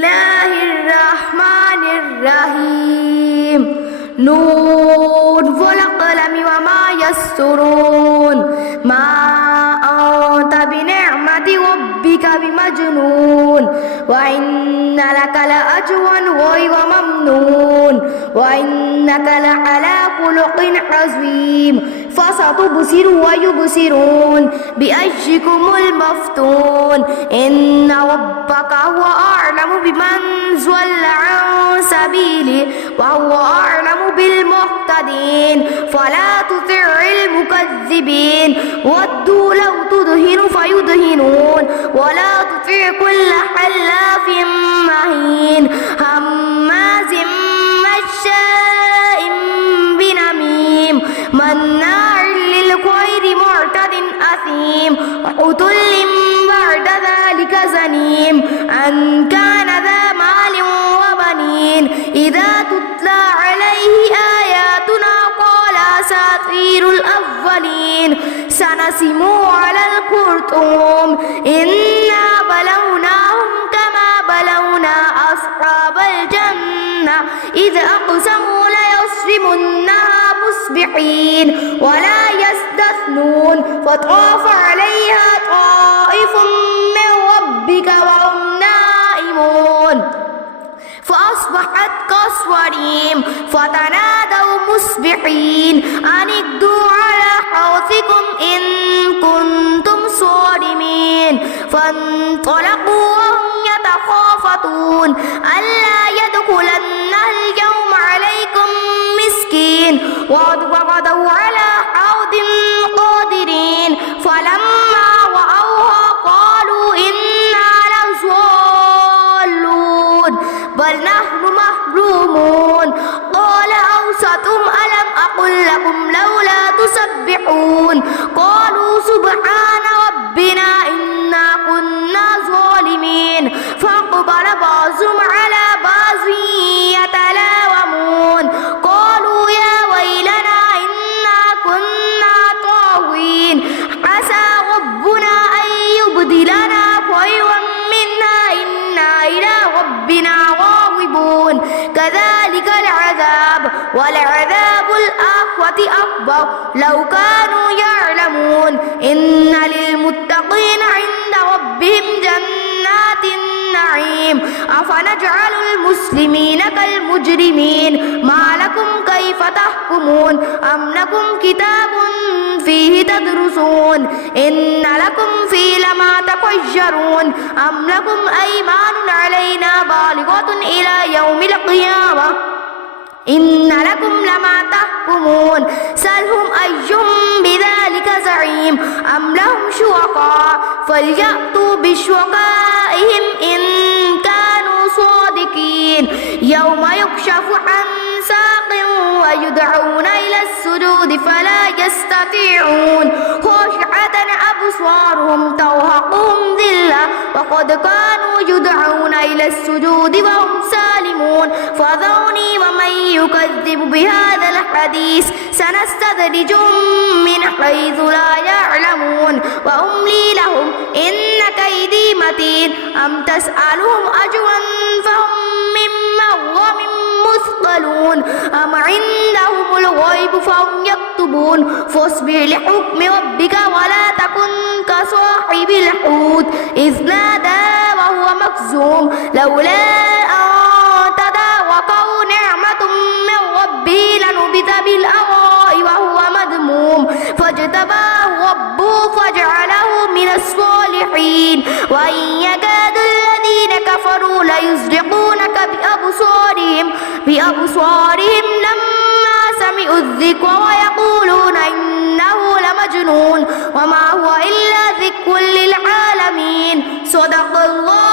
الله الرحمن الرحيم نون والقلم وما يسطرون ما أنت بنعمة ربك بمجنون وإن لك لأجرا غير ممنون وإنك لعلى خلق عظيم فستبصر ويبصرون بأيكم المفتون إن ربك هو أعلم بمن ضل عن سبيله وهو أعلم بالمهتدين فلا تطع المكذبين ودوا لو تدهن فيدهنون ولا تطع كل حلاف مهين هماز مشاء بنميم مناع للخير معتد أثيم عتل بعد ذلك زنيم أن كان ذا مال وبنين إذا تتلى عليه آياتنا قال أساطير الأولين سنسمو على الخرطوم إنا بلوناهم كما بلونا أصحاب الجنة إذ أقسموا ليصرمنها مصبحين ولا يستثنون فطاف عليها طائف من ربك وهم نائمون فأصبحت كالصريم فتنادوا مصبحين أن اغدوا على حرثكم إن كنتم صارمين فانطلقوا وهم يتخافتون ألا يدخلنها اليوم عليكم مسكين وغدوا على حوض قادرين فلما رأوها قالوا إنا لضالون بل نحن محرومون قال أوسطهم ألم أقل لكم لولا تسبحون قالوا سبحان ربنا إنا كنا ظالمين فأقبل بعضهم على بعض يتلاومون قالوا يا ويلنا إنا كنا طاغين عسى ربنا أن يبدلنا خيرا منها إنا إلى ربنا راغبون كذلك العذاب ولعذاب الآخرة أكبر لو كانوا يعلمون إن للمتقين عند ربهم جنات النعيم أفنجعل المسلمين كالمجرمين ما لكم كيف تحكمون أم لكم كتاب فيه تدرسون إن لكم فيه لما تخيرون أم لكم أيمان علينا بالغة إلى يوم القيامة إن لكم لما تحكمون سلهم أيهم بذلك زعيم أم لهم شركاء فليأتوا بشركائهم إن كانوا صادقين يوم يكشف عن ساق ويدعون إلى السجود فلا يستطيعون خاشعة أبصارهم ترهقهم ذلة وقد كانوا يدعون إلى السجود وهم سالمون فذرني ومن يكذب بهذا الحديث سنستدرجهم من حيث لا يعلمون وأملي لهم إن كيدي متين أم تسألهم أجرا فهم من مغرم مثقلون أم عندهم الغيب فهم يكتبون فاصبر لحكم ربك ولا تكن كصاحب الحوت إذ نادى وهو مكظوم لولا أن تداركه نعمة من ربه لنبذ بالأراء وهو مذموم فاجتباه ربه فاجعله من الصالحين وإن يكاد الذين كفروا ليزلقونك بأبصارهم لما سمعوا الذكر ويقولون إنه لمجنون وما هو إلا ذكر للعالمين صدق الله